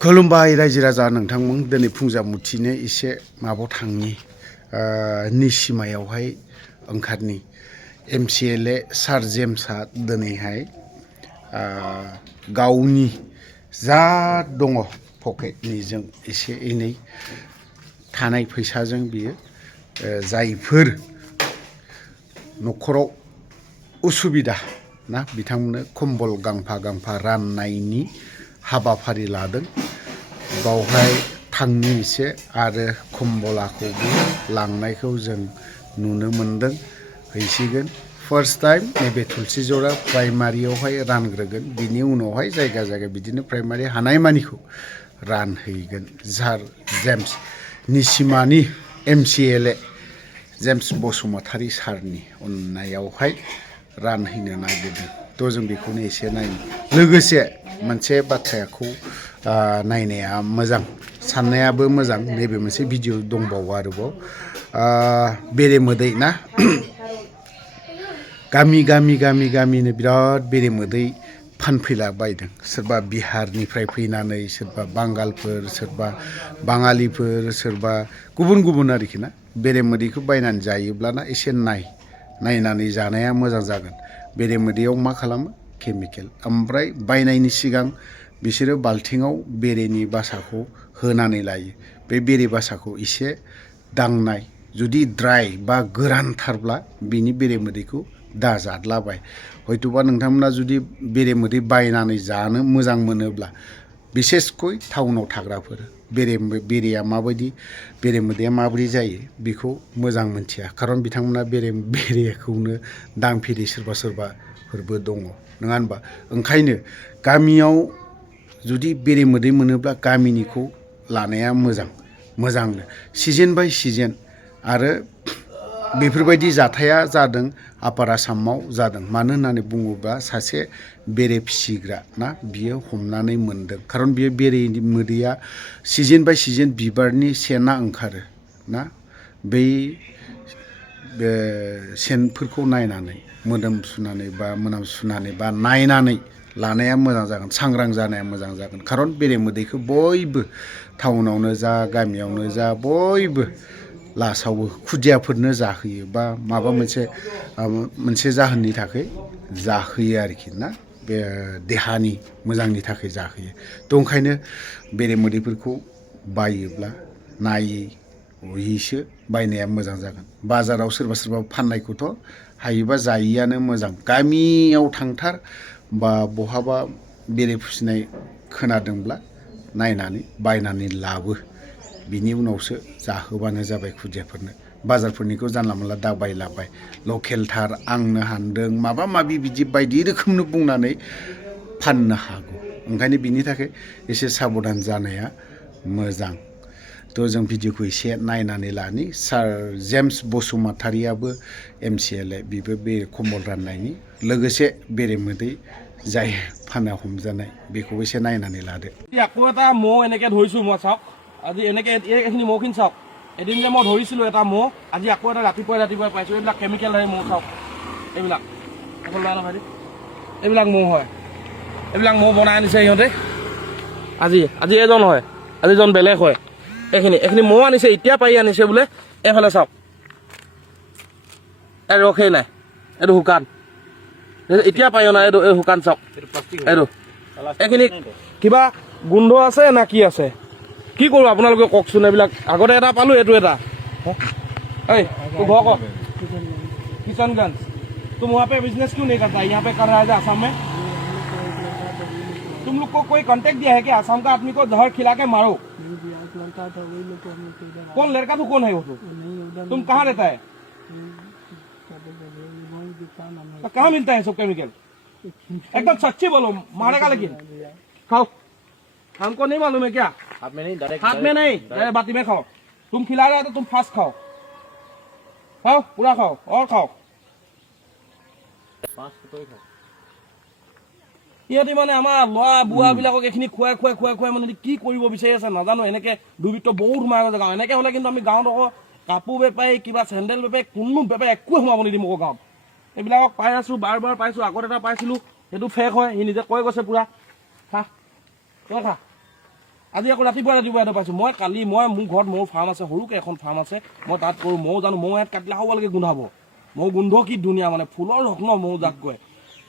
खुलुमबाय रायजो राजा नोंथांमोन दिनै फुंजामुथिनो एसे माबायाव थांनि निसिमायावहाय ओंखारनि MCLA सार जेम्सआ दिनैहाय गावनि जा दङ पकेटनिजों एसे एनै थानाय फैसाजों बियो जायफोर न'खराव उसुबिदा ना बिथांमोननो कम्बल गांफा गांफा राननायनि हाबाफारि लादों बावहाय थांनि एसे आरो कम्बलाखौबो लांनायखौ जों नुनो मोनदों हैसिगोन फार्स्ट टाइम नैबे तुलसिजरा प्राइमारियावहाय रानग्रोगोन बिनि उनावहाय जायगा जायगा बिदिनो प्राइमारि हानायमानिखौ रानहैगोन सार जेम्स निसिमानि MCLA जेम्स बसुमतारी सारनि अननायावहाय रानहैनो नागिरदों थ' जों बेखौनो एसे नायनो लोगोसे मोनसे बाथ्राखौ नायनाया मोजां साननायाबो मोजां नैबे मोनसे भिडिअ दंबावो आरोबाव बेरेमोदै ना गामिनो बिराद बेरेमोदै फानफैला बायदों सोरबा बिहारनिफ्राय फैनानै सोरबा बांगालफोर सोरबा बाङालिफोर सोरबा गुबुन आरोखि ना बेरेमोदैखौ बायनानै जायोब्लाना एसे नायनानै जानाया मोजां जागोन बेरेमोदैयाव मा खालामो केमिकेल ओमफ्राय बायनायनि सिगां बिसोरो बाल्थिङाव बेरेनि बासाखौ होनानै लायो बे बेरे बासाखौ एसे दांनाय जुदि ड्राइ बा गोरानथारब्ला बिनि बेरेमोदैखौ दाजादलाबाय हयथ'बा नोंथांमोना जुदि बेरेमोदै बायनानै जानो मोजां मोनोब्ला बिसेसकय टाउनाव थाग्राफोर बेरेया माबायदि बेरेमोदैया माबोरै जायो बेखौ मोजां मोनथिया खारन बिथांमोना बेरेखौनो दांफेरि सोरबाफोरबो दङ नङा होनबा ओंखायनो गामियाव जुदि बेरेमोदै मोनोब्ला गामिनिखौ लानाया मोजांनो सिजोन बाय सिजोन आरो बेफोरबायदि जाथाया जादों आपार आसामाव जादों मानो होननानै बुङोब्ला सासे बेरे फिसिग्रा ना बियो हमनानै मोनदों खारन बियो बेरेमोदैया सिजोन बाय सिजोन बिबारनि सेना ओंखारो ना बै सेनफोरखौ नायनानै मोदोम सुनानै बा नायनानै लानाया मोजां जागोन सांग्रां जानाया मोजां जागोन खारन बेरेमोदैखौ बयबो टाउनावनो जा गामियावनो जा बयबो लासावो खुदियाफोरनो जाहोयो बा माबा मोनसे जाहोननि थाखाय जाहोयो आरोखि ना बे देहानि मोजांनि थाखाय जाहोयो थ' ओंखायनो बेरेमोदैफोरखौ बायोब्ला नायैसो बायनाया मोजां जागोन बाजाराव सोरबा फाननायखौथ' हायोबा जायियानो मोजां गामियाव थांथार बा बहाबा बेरे फिसिनाय खोनादोंब्ला नायनानै बायनानै लाबो बिनि उनावसो जाहोबानो जाबाय खुदियाफोरनो बाजारफोरनिखौ जानला मोनला दा बायलाबाय लकेलथार आंनो हानदों माबा माबि बिदि बायदि रोखोमनो बुंनानै फाननो हागौ ओंखायनो बिनि थाखाय एसे साबधान जानाया मोजां थ' जों भिडिअखौ एसे नायनानै लानि सार जेम्स बसुमतारियाबो MCLA बिबो बे कम्बल राननायनि लोगोसे बेरेमोदै जाय फाना हमजानाय बेखौबो एसे नायनानै लादो আকৌ এটা মহ এনেকৈ ধৰিছোঁ মই চাওক আজি এনেকৈ এইখিনি মহখিনি চাওক এদিন যে মই ধৰিছিলোঁ এটা মহ আজি আকৌ এটা ৰাতিপুৱাই পাইছোঁ এইবিলাক কেমিকেলহে মহ চাওক এইবিলাক এখন লোৱা নহয় এইবিলাক মহ হয় এইবিলাক মহ বনাই আনিছে সিহঁতে আজি এজন হয় আজি এজন বেলেগ হয় এইখিনি মহ আনিছে এতিয়া পাৰি আনিছে বোলে এইফালে চাওক এই ৰখেই নাই এইটো শুকান এতিয়া পাই নাই এইটো এই শুকান চাওক এইটো এইখিনি কিবা গোন্ধ আছে না কি আছে কি কৰোঁ আপোনালোকে কওকচোন এইবিলাক আগতে এটা পালোঁ এইটো এটা এই तो घर को किशनगंज तुम वहाँ पे बिजनेस क्यों नहीं करता यहाँ पे कर रहा है आसाम में तुम लोग को कोई कांटेक्ट दिया है कि आसाम का आदमी को जहर खिला के मारो कौन लड़का तो कौन है वो तुम कहाँ रहता है तो कहाँ मिलता है सब केमिकल एकदम सच्ची बोलो मारेगा लेकिन खाओ हमको नहीं मालूम है क्या हाथ में नहीं बाती में खाओ तुम खिला रहे हो तो तुम फास्ट खाओ पूरा खाओ और खाओ ইহঁতি মানে আমাৰ ল'ৰা বুঢ়াবিলাকক এইখিনি খুৱাই মানে কি কৰিব বিচাৰি আছে নাজানো এনেকৈ দুৰ্বৃত্ত বহুত সোমাই গৈছে গাঁও এনেকৈ হ'লে কিন্তু আমি গাঁৱত আকৌ কাপোৰ বেপাৰী কিবা চেণ্ডেল বেপাৰী কোনো বেপাৰী একোৱে সোমাব নিদিম আকৌ গাঁৱত এইবিলাকক পাই আছোঁ বাৰ পাইছোঁ আগত এটা পাইছিলোঁ সেইটো ফেক হয় সি নিজে কৈ গৈছে পুৰা খা তই খা আজি আকৌ ৰাতিপুৱা ইয়াতে পাইছোঁ মই কালি মোৰ ঘৰত মোৰ ফাৰ্ম আছে সৰুকৈ এখন ফাৰ্ম আছে মই তাত কৰোঁ ময়ো জানো ময়ো ইয়াত কাটিলে খাবলৈকে গোন্ধাব ময়ো গোন্ধ কি ধুনীয়া মানে ফুলৰ ৰত্ন ময়ো যাক কয়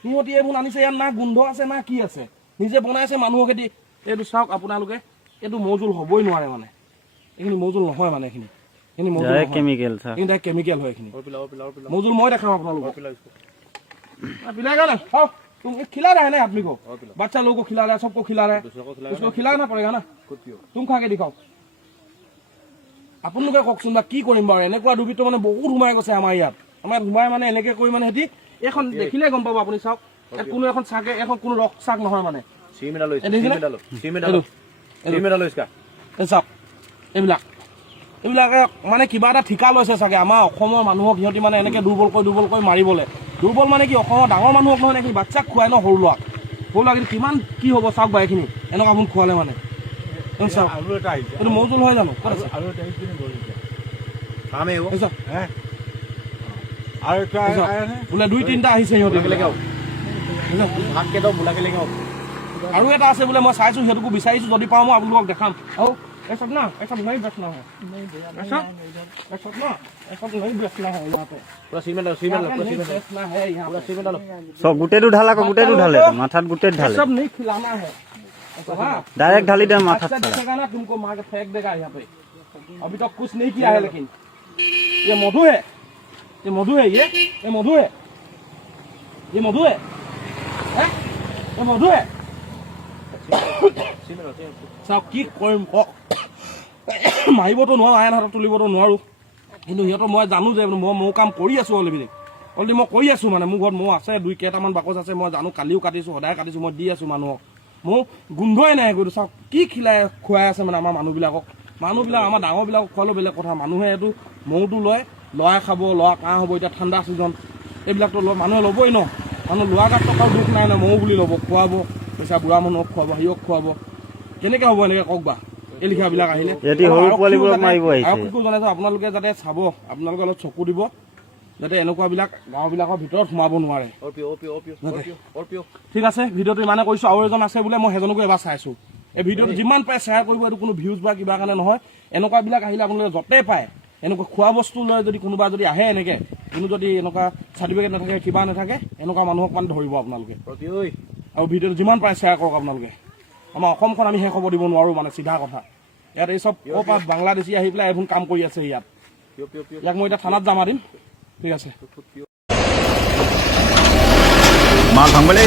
সিহঁতি এইবোৰ আনিছে ইয়াত না গোন্ধ আছে না কি আছে নিজে বনাইছে মানুহৰ খেতি এইটো চাওক আপোনালোকে এইটো মৌজোল হ'বই নোৱাৰে মানে এইখিনি মৌজোল নহয় মানে এইখিনি কেমিকেল হয় এইখিনি মৌজোল মই দেখাম আপোনালোকক पिला ना हाँ तुम खिला रहे हैं ना आदमी को बच्चा लोगों को खिला रहा है सबको खिला रहा है उसको खिलाना पड़ेगा ना तुम खा के दिखाओ আপোনালোকে কওকচোন বা কি কৰিম বাৰু এনেকুৱা দুৰ্বৃত্ত মানে বহুত সোমাই গৈছে আমাৰ ইয়াত সোমাই মানে এনেকে কৰি মানে সিহঁতি এখন দেখিলে গম পাব আপুনি চাওক কোনো এখন চাকে এখন কোনো ৰস চাক নহয় মানে চাওক এইবিলাকে মানে কিবা এটা ঠিকা লৈছে চাগে আমাৰ অসমৰ মানুহক সিহঁতি মানে এনেকে দুৰ্বল কৰি মাৰিবলৈ দুৰ্বল মানে কি অসমৰ ডাঙৰ মানুহক নহয় এইখিনি বাচ্চাক খুৱাই ন সৰু ল'ৰাক কিমান কি হ'ব চাওক বা এইখিনি এনেকুৱা আপুনি খোৱালে মানে চাওক এইটো মৌজোল হয় জানো বোলে 2-3টা আহিছে সিহঁতি আৰু এটা আছে বোলে মই চাইছোঁ সিহঁতকো বিচাৰিছোঁ যদি পাওঁ মই আপোনালোকক দেখাম আৰু ऐसा ना ऐसा नहीं बेचना है ऐसा ना ऐसा नहीं बेचना है यहाँ पे पूरा सीमेंट बेचना है यहाँ पूरा सीमेंट डालो सब गुटेटू ढाला को गुटेटू ढाले माथा गुटेट ढाले सब नहीं खिलाना है डायरेक्ट ढाली दे माथा अच्छा दिखेगा ना तुमको मार के फेंक देगा यहाँ पे अभी तक कुछ नहीं किया है लेकिन ये मधु है ये मधु है ये मधु है ये मधु है ये मधु है চাওক কি কৰিম কওক মাৰিবতো নোৱাৰোঁ আইন হাতত তুলিবতো নোৱাৰোঁ কিন্তু সিহঁতৰ মই জানো যে মই মোৰ কাম কৰি আছোঁ অলৰেডি মই কৰি আছোঁ মানে মোৰ ঘৰত মোৰ আছে 2-কেইটামান বাকচ আছে মই জানো কালিও কাটিছোঁ সদায় কাটিছোঁ মই দি আছোঁ মানুহক মোৰ গোন্ধই নাই গৈ চাওক কি খুৱাই আছে মানে আমাৰ মানুহবিলাক আমাৰ ডাঙৰবিলাকক খোৱালেও বেলেগ কথা মানুহে এইটো মৌটো লয় ল'ৰাই খাব ল'ৰা কাহ হ'ব এতিয়া ঠাণ্ডা ছিজন এইবিলাকতো মানুহে ল'বই ন মানুহ লোৱা গাত টকাও দুখ নাই ন মৌ বুলি ল'ব খুৱাব পইচা বুঢ়া মানুহক খুৱাব সিয়ক খুৱাব কেনেকৈ হ'ব এনেকৈ কওক বা এই লিখাবিলাক আহিলে জনাইছোঁ আপোনালোকে যাতে চাব আপোনালোকে অলপ চকু দিব যাতে এনেকুৱাবিলাক গাঁওবিলাকৰ ভিতৰত সোমাব নোৱাৰে ঠিক আছে ভিডিঅ'টো ইমানে কৰিছোঁ আৰু এজন আছে বোলে মই সেইজনকো এবাৰ চাইছোঁ এই ভিডিঅ'টো যিমান পাৰে শ্বেয়াৰ কৰিব এইটো কোনো ভিউজ বা কিবা কাৰণে নহয় এনেকুৱাবিলাক আহিলে আপোনালোকে য'তে পায় এনেকুৱা খোৱা বস্তু লৈ যদি কোনোবা যদি আহে এনেকৈ কোনো যদি এনেকুৱা চাৰ্টিফিকেট নাথাকে কিবা নাথাকে এনেকুৱা মানুহক মানে ধৰিব আপোনালোকে আৰু ভিডিঅ'টো যিমান পাৰে শ্বেয়াৰ কৰক আপোনালোকে আমাৰ অসমখন আমি শেষ হ'ব দিব নোৱাৰোঁ মানে চিধা কথা ইয়াত এই চব ক'ৰপৰা বাংলাদেশী আহি পেলাই এইবোৰ কাম কৰি আছে ইয়াক মই এতিয়া থানাত জমা দিম ঠিক আছে মাল ভাঙবলৈ